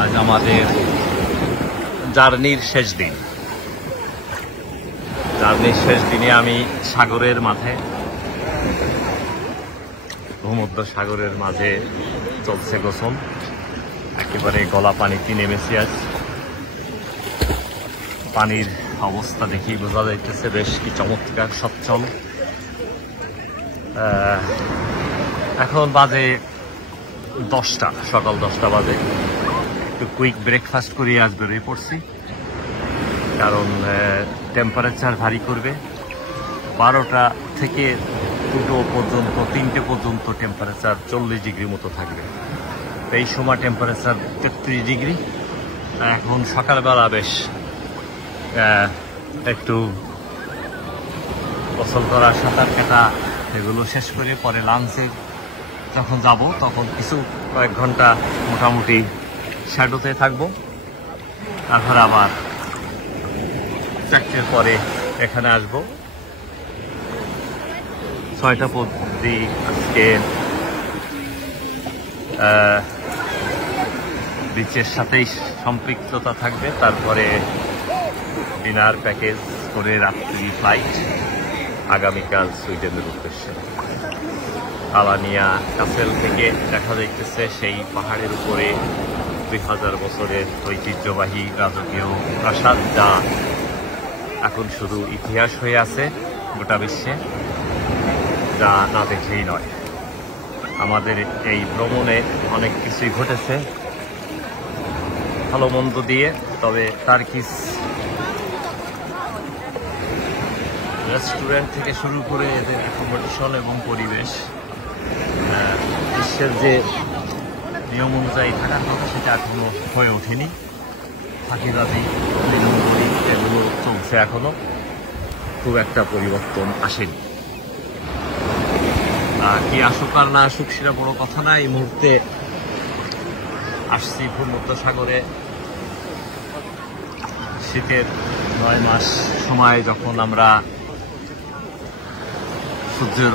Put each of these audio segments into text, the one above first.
আজ আমাদের জার্নির শেষ দিন। জার্নির শেষ দিনে আমি সাগরের মাঝে, ভূমধ্য সাগরের মাঝে চলছে গোসল। একেবারে গলা পানিতে নেমেছি আজ। পানির অবস্থা দেখি বোঝা যাইতেছে বেশ কি চমৎকার, সচ্ছল। এখন বাজে 10টা, সকাল 10টা বাজে। একটু কুইক ব্রেকফাস্ট করিয়ে আজ বেরিয়ে পড়ছি, কারণ টেম্পারেচার ভারী করবে। 12টা থেকে 2টো পর্যন্ত, 3টে পর্যন্ত টেম্পারেচার 40 ডিগ্রি মতো থাকবে। এই সময় টেম্পারেচার 33 ডিগ্রি। এখন সকালবেলা বেশ একটু গোসল করা, সাঁতার কাটা এগুলো শেষ করে পরে লাঞ্চে যখন যাব তখন কয়েক ঘন্টা মোটামুটি শ্যাডোতে থাকবো। তারপর আবার 4টের পরে এখানে আসবো। 6টা পর্যন্ত আজকে বিচের সাথেই সম্পৃক্ততা থাকবে। তারপরে ডিনার প্যাকেজ করে রাত্রি ফ্লাইট আগামীকাল সুইডেনের উদ্দেশ্যে। আলানিয়া কাসেল থেকে দেখা যাইতেছে সেই পাহাড়ের উপরে 2000 বছরের ঐতিহ্যবাহী রাজকীয় প্রাসাদ, যা এখন শুধু ইতিহাস হয়ে আছে গোটা বিশ্বে, যা না দেখলেই নয়। আমাদের এই ভ্রমণে অনেক কিছুই ঘটেছে ভালো মন্দ দিয়ে, তবে টার্কিশ রেস্টুরেন্ট থেকে শুরু করে এদের অ্যাকোমোডেশন এবং পরিবেশ, বিশ্বের যে নিয়ম অনুযায়ী থাকার কথা সেটা এখনো হয়ে ওঠেনি। ফাঁকিবাজি এগুলো চলছে এখনো, খুব একটা পরিবর্তন আসেনি। কি আসুক আর না আসুক সেটা বড় কথা না। এই মুহূর্তে আসছি ভূমধ্য সাগরে। শীতের 9 মাস সময় যখন আমরা সূর্যের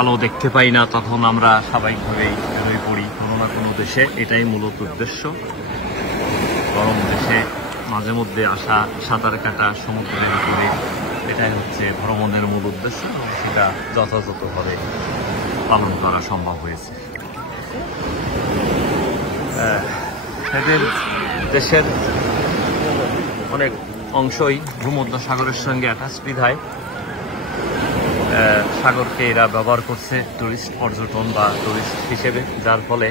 আলো দেখতে পাই না, তখন আমরা স্বাভাবিকভাবেই বেরোয় পড়ি কোনো না কোনো দেশে। এটাই মূলত উদ্দেশ্য। গরম দেশে মাঝে মধ্যে আসা, সাঁতার কাটা, সমুদ্রের উপরে, এটাই হচ্ছে ভ্রমণের মূল উদ্দেশ্য। সেটা যথাযথভাবে পালন করা সম্ভব হয়েছে। এদের দেশের অনেক অংশই ভূমধ্য সাগরের সঙ্গে অ্যাটাচ বিধায় সাগরকে এরা ব্যবহার করছে টুরিস্ট পর্যটন বা টুরিস্ট হিসেবে, যার ফলে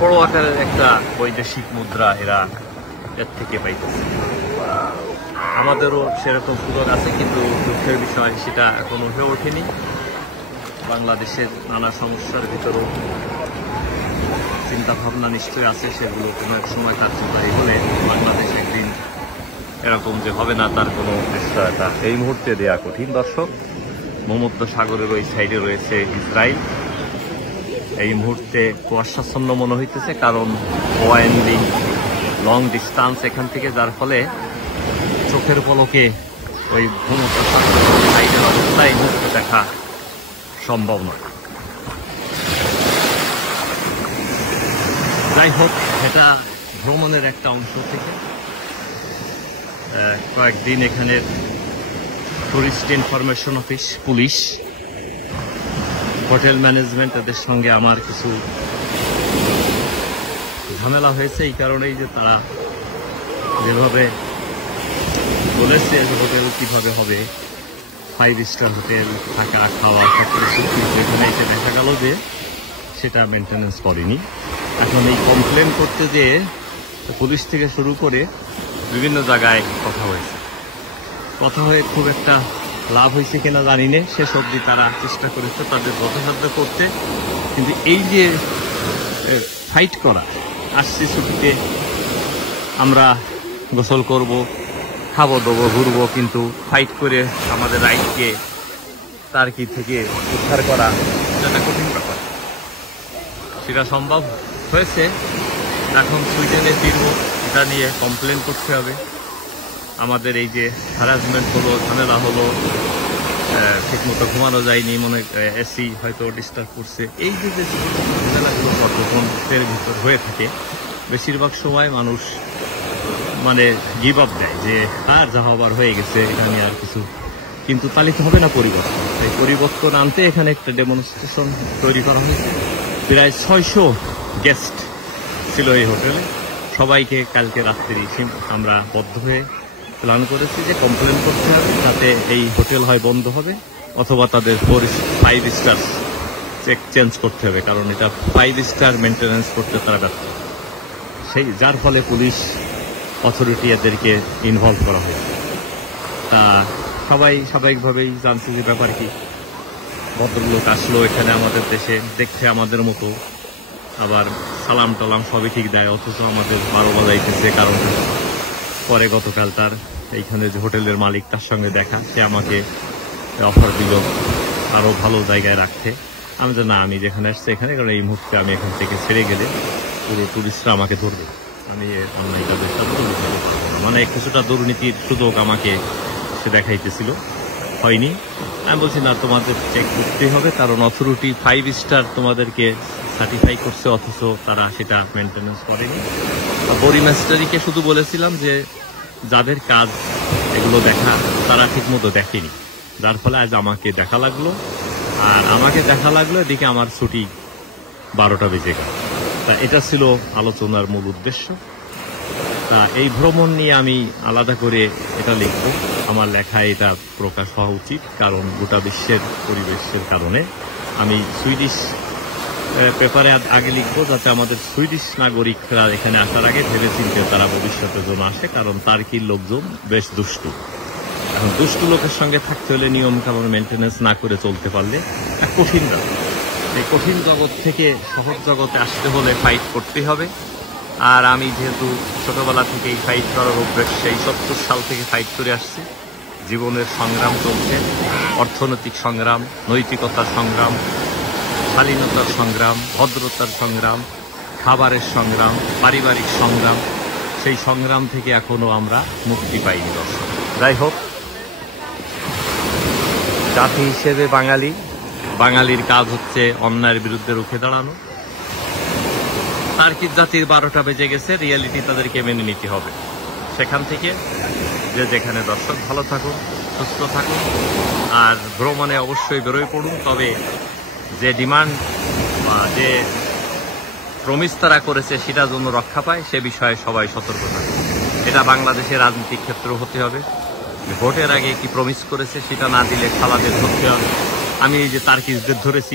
বড় আকারের একটা বৈদেশিক মুদ্রা এরা এর থেকে পাইতেছে। আমাদেরও সেরকম সুযোগ আছে, কিন্তু দুঃখের বিষয় সেটা এখনো হয়ে ওঠেনি। বাংলাদেশের নানা সমস্যার ভিতরেও চিন্তা ভাবনা নিশ্চয়ই আছে, সেগুলো কোনো এক সময় কার্যকারী হলে বাংলাদেশ একদিন এরকম যে হবে না তার কোনো নিশ্চয়তা এই মুহূর্তে দেয়া কঠিন। দর্শক, ভূমধ্য সাগরের ওই সাইডে রয়েছে ইসরায়েল। এই মুহূর্তে কুয়াশাচ্ছন্ন মনে হইতেছে, কারণ ওয়াইন্ডিং লং ডিস্টান্স এখান থেকে, যার ফলে চোখের পলকে ওই ভূমধ্য সাগরের সাইডের অবস্থা এই মুহূর্তে দেখা সম্ভব নয়। যাই হোক, এটা ভ্রমণের একটা অংশ থেকে কয়েকদিন এখানে tourist information office, police, hotel management, এদের সঙ্গে আমার কিছু ঝামেলা হয়েছে। এই কারণেই যে তারা যেভাবে বলেছে হোটেল কিভাবে হবে, 5 স্টার হোটেল, থাকা খাওয়া সবকিছু, এখানে এসে দেখা গেল যে সেটা মেনটেন্যান্স করেনি। এখন এই কমপ্লেন করতে যেয়ে পুলিশ থেকে শুরু করে বিভিন্ন জায়গায় কথা হয়ে খুব একটা লাভ হয়েছে কিনা জানি না। শেষ অবধি তারা চেষ্টা করেছে তাদের যথাসাধ্য করতে, কিন্তু এই যে ফাইট করা, আসছি ছুটিতে আমরা গোসল করব, খাবো দাবো, ঘুরবো, কিন্তু ফাইট করে আমাদের রাইটকে টার্কি থেকে উদ্ধার করা এটা কঠিন ব্যাপার। সেটা সম্ভব হয়েছে। এখন সুইডেনে ফিরবো, এটা নিয়ে কমপ্লেন করতে হবে। আমাদের এই যে হ্যারাসমেন্ট হলো, ঝামেলা হলো, ঠিকমতো ঘুমানো যায়নি, মনে এসি হয়তো ডিস্টার্ব করছে। এই যে যে ঝামেলাগুলো পর্যটনের ভিতর হয়ে থাকে, বেশিরভাগ সময় মানুষ মানে গিভ আপ দেয় যে আর যা হবার হয়ে গেছে, এটা আমি আর কিছু, কিন্তু তাহলে তো হবে না পরিবর্তন। তাই পরিবর্তন আনতে এখানে একটা ডেমনস্ট্রেশন তৈরি করা হয়েছে। প্রায় 600 গেস্ট ছিল এই হোটেলে। সবাইকে কালকে রাত্রি আমরা বদ্ধ হয়ে প্ল্যান করেছি যে কমপ্লেন করতে হবে, যাতে এই হোটেল হয় বন্ধ হবে, অথবা তাদের 5 স্টার চেঞ্জ করতে হবে, কারণ এটা 5 স্টার মেনটেন্যান্স করতে তারা ব্যর্থ। সেই যার ফলে পুলিশ অথরিটি এদেরকে ইনভলভ করা হয়েছে। তা সবাই স্বাভাবিকভাবেই জানছে যে ব্যাপার কি। ভদ্রলোক আসলো এখানে আমাদের দেশে, দেখতে আমাদের মতো, আবার সালাম টালাম সবই ঠিক দেয়, অথচ আমাদের 12 বাজাইতেছে। কারণ পরে গতকাল তার এইখানে যে হোটেলের মালিক, তার সঙ্গে দেখা, সে আমাকে অফার দিল আরো ভালো জায়গায় রাখতে। আমি যে না, আমি যেখানে আসছি এখানে, কারণ এই মুহূর্তে আমি এখান থেকে ছেড়ে গেলে পুরো টুরিস্টরা আমাকে ধরবে, আমি অনলাইন ব্যবস্থা করতে পারবো না। মানে কিছুটা দুর্নীতির সুযোগ আমাকে সে দেখাইতেছিল, হয়নি। আমি বলছি না, তোমাদের চেক করতেই হবে, কারণ অথরিটি 5 স্টার তোমাদেরকে সার্টিফাই করছে, অথচ তারা সেটা মেনটেন্যান্স করেনি। পরিমাস্টারিকে শুধু বলেছিলাম যে যাদের কাজ এগুলো দেখা, তারা ঠিক মতো দেখেনি, যার ফলে আজ আমাকে দেখা লাগলো। আর আমাকে দেখা লাগলো এদিকে আমার ছুটি 12টা বেজে গেল। তা এটা ছিল আলোচনার মূল উদ্দেশ্য। তা এই ভ্রমণ নিয়ে আমি আলাদা করে এটা লিখব, আমার লেখায় এটা প্রকাশ হওয়া উচিত, কারণ গোটা বিশ্বের পরিবেশের কারণে। আমি সুইডিশ পেপারে আগে লিখবো, যাতে আমাদের সুইডিশ নাগরিকরা এখানে আসার আগে ভেবে চিন্তে তারা ভবিষ্যতের জন্য আসে, কারণ তার্কির লোকজন বেশ দুষ্টু। এখন দুষ্টু লোকের সঙ্গে থাকতে হলে নিয়ম কানুন মেনটেন্যান্স না করে চলতে পারলে এক কঠিন ব্যাপার। এই কঠিন জগৎ থেকে সহজ জগতে আসতে হলে ফাইট করতেই হবে। আর আমি যেহেতু ছোটবেলা থেকে এই ফাইট করার অভ্যেস, সেই 70 সাল থেকে ফাইট করে আসছি। জীবনের সংগ্রাম চলছে, অর্থনৈতিক সংগ্রাম, নৈতিকতার সংগ্রাম, শালীনতার সংগ্রাম, ভদ্রতার সংগ্রাম, খাবারের সংগ্রাম, পারিবারিক সংগ্রাম। সেই সংগ্রাম থেকে এখনো আমরা মুক্তি পাইনি দর্শক। যাই হোক, জাতি হিসেবে বাঙালির কাজ হচ্ছে অন্যায়ের বিরুদ্ধে রুখে দাঁড়ানো। তার্কিক জাতির 12টা বেজে গেছে, রিয়ালিটি তাদেরকে মেনে নিতে হবে। সেখান থেকে যে যেখানে দর্শক, ভালো থাকুন, সুস্থ থাকুন, আর ভ্রমণে অবশ্যই বেরোয় পড়ুন। তবে যে ডিমান্ড বা যে প্রমিস তারা করেছে সেটা যেন রক্ষা পায়, সে বিষয়ে সবাই সতর্ক থাকুন। এটা বাংলাদেশের রাজনৈতিক ক্ষেত্র হতে হবে। ভোটের আগে কি প্রমিস করেছে সেটা না দিলে খালাদের ধরতে হবে। আমি এই যে তার্কিকদের ধরেছি,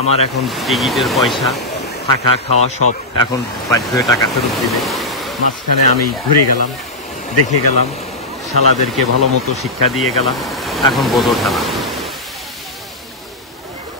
আমার এখন টিকিটের পয়সা, থাকা খাওয়া সব এখন বাধ্য হয়ে টাকা ফেরত দিলে। মাঝখানে আমি ঘুরে গেলাম, দেখে গেলাম, শালাদেরকে ভালো মতো শিক্ষা দিয়ে গেলাম, এখন বোঝো ঠেলা।